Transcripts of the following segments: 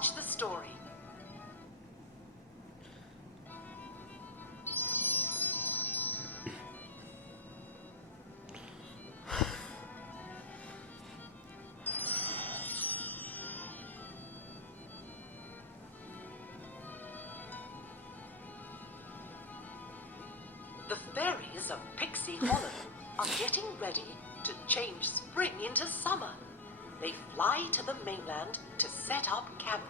watch the story. The fairies of Pixie Hollow are getting ready to change spring into summer. They fly to the mainland to set up camp.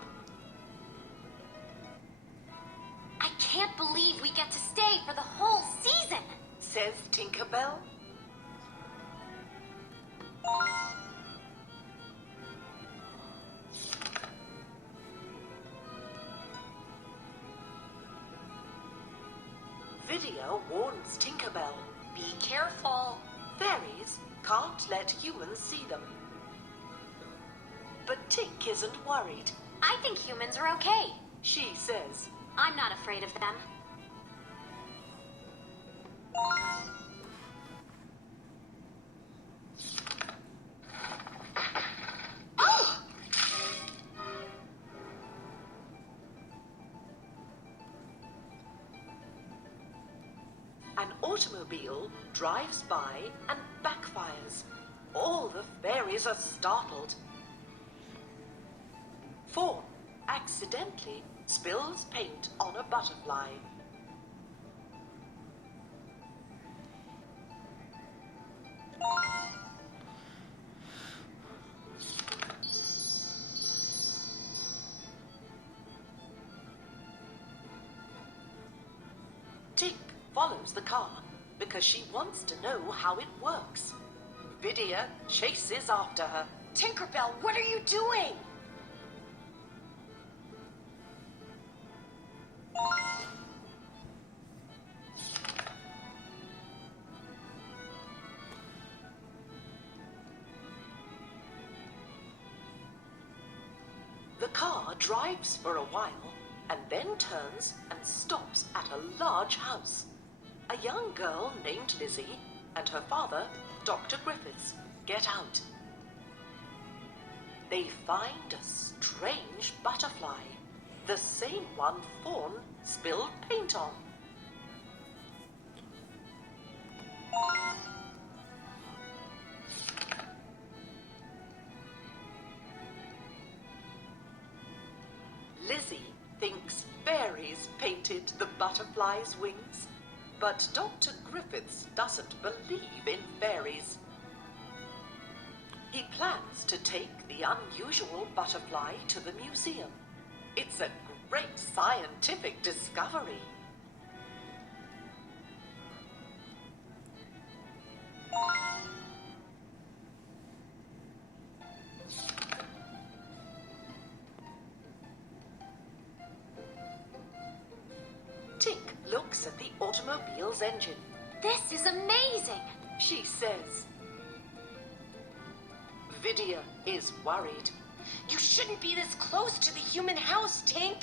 I can't believe we get to stay for the whole season, says Tinkerbell. Vidya warns Tinkerbell, be careful. Fairies can't let humans see them. But Tink isn't worried. I think humans are okay. She says, I'm not afraid of them. An automobile drives by and backfires. All the fairies are startled. Fawn accidentally spills paint on a butterfly. Tink follows the car because she wants to know how it works. Vidya chases after her. Tinkerbell, what are you doing? The car drives for a while and then turns and stops at a large house. A young girl named Lizzy and her father, Dr. Griffiths, get out. They find a strange butterfly, the same one Fawn spilled paint on. Lizzy thinks fairies painted the butterfly's wings, but Dr. Griffiths doesn't believe in fairies. He plans to take the unusual butterfly to the museum. It's a great scientific discovery. Tink looks at the automobile's engine. This is amazing, she says. Vidya is worried. You shouldn't be this close to the human house, Tink.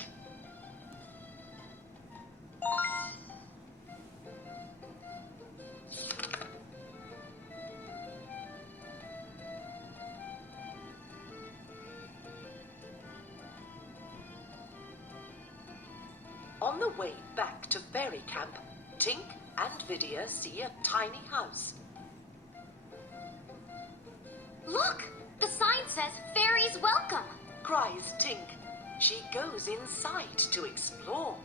On the way back to fairy camp, Tink and Vidya see a tiny house. Look, the sign says fairies welcome, cries Tink. She goes inside to explore.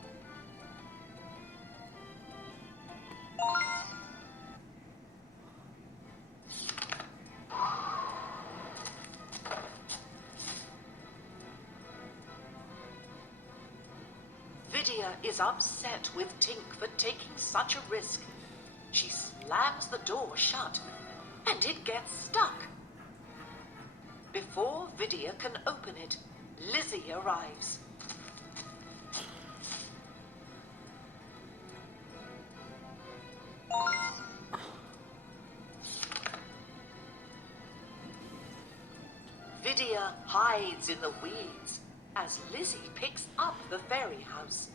Vidya is upset with Tink for taking such a risk. She slams the door shut, and it gets stuck. Before Vidya can open it, Lizzy arrives. Vidya hides in the weeds as Lizzy picks up the fairy house.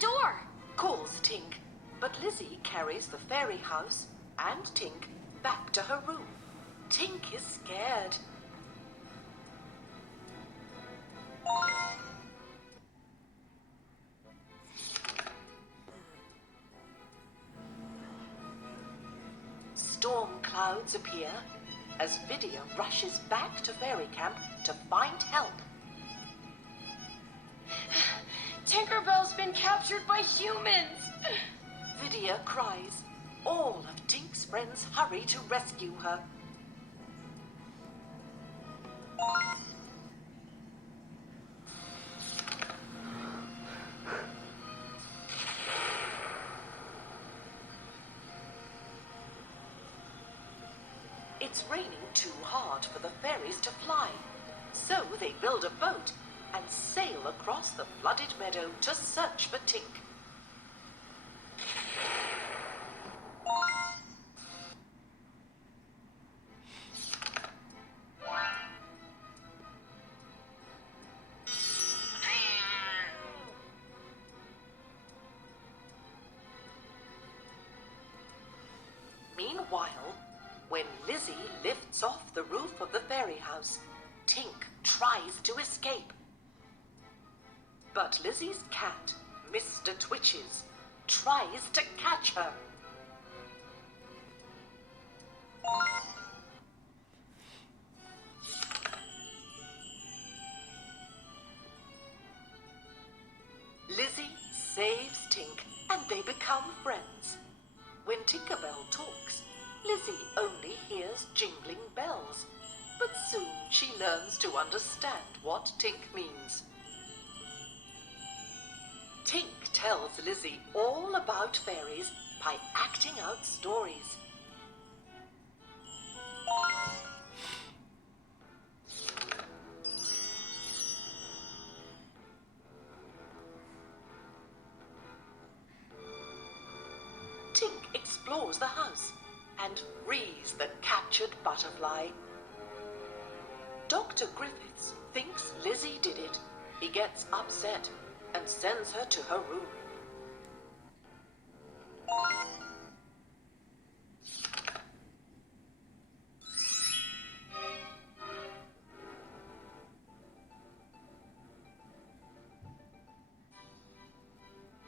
door. calls Tink, but Lizzy carries the fairy house and Tink back to her room. Tink is scared. Storm clouds appear as Vidya rushes back to fairy camp to find help. Tinkerbell's been captured by humans. Vidya cries. All of Tink's friends hurry to rescue her. It's raining too hard for the fairies to fly, so they build a boat and sail across the flooded meadow to search for Tink. Meanwhile, when Lizzy lifts off the roof of the fairy house, Tink tries to escape. But Lizzy's cat, Mr. Twitches, tries to catch her. Lizzy saves Tink and they become friends. When Tinkerbell talks, Lizzy only hears jingling bells, but soon she learns to understand what Tink means. Tink tells Lizzy all about fairies by acting out stories. Tink explores the house and frees the captured butterfly. Dr. Griffiths thinks Lizzy did it. He gets upset and sends her to her room.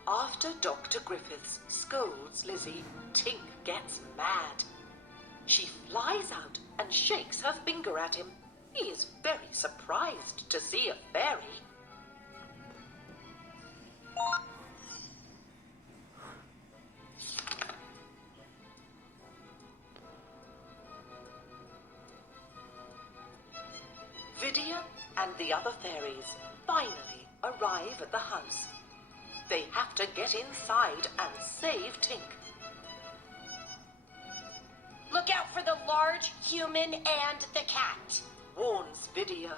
After Dr. Griffiths scolds Lizzy, Tink gets mad. She flies out and shakes her finger at him. He is very surprised to see a fairy. Vidya and the other fairies finally arrive at the house. They have to get inside and save Tink. Look out for the large human and the cat, warns Vidya.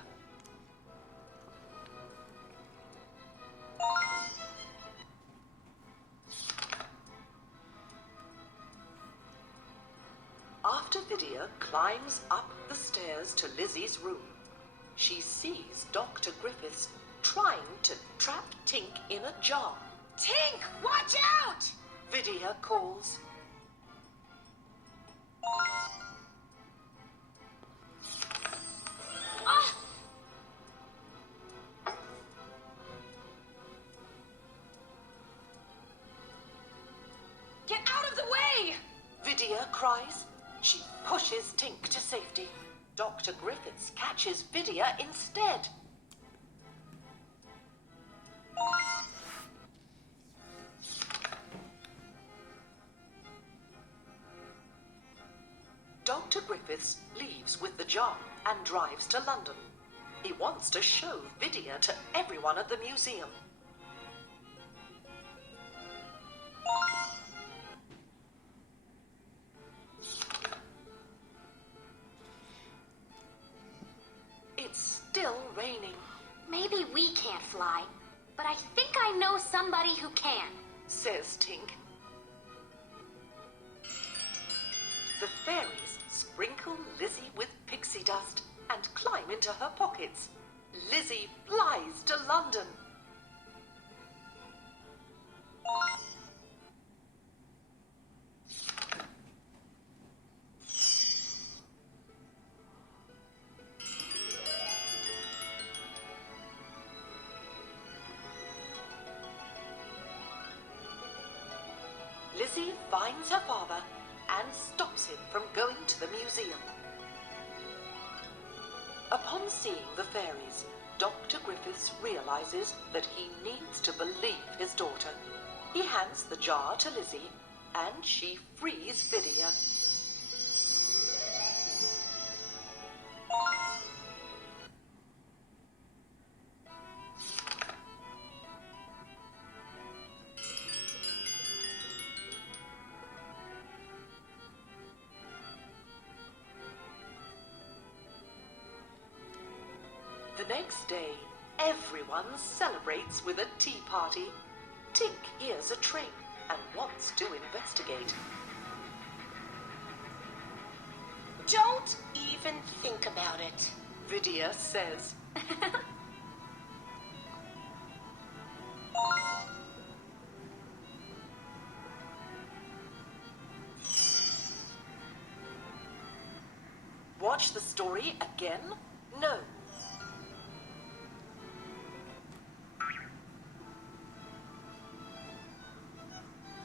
After Vidya climbs up the stairs to Lizzy's room, she sees Dr. Griffiths trying to trap Tink in a jar. Tink, watch out! Vidya calls. Ah! Get out of the way! Vidya cries. She pushes Tink to safety. Dr. Griffiths catches Vidya instead. Dr. Griffiths leaves with the jar and drives to London. He wants to show Vidya to everyone at the museum. It's still raining, Maybe we can't fly, but I think I know somebody who can. says Tink. The fairies sprinkle Lizzy with pixie dust and climb into her pockets. Lizzy flies to London. Lizzy finds her father and stops him from going to the museum. Upon seeing the fairies, Dr. Griffiths realizes that he needs to believe his daughter. He hands the jar to Lizzy, and she frees Vidya. The next day, everyone celebrates with a tea party. Tink hears a train and wants to investigate. Don't even think about it. Vidya says. Watch the story again? No.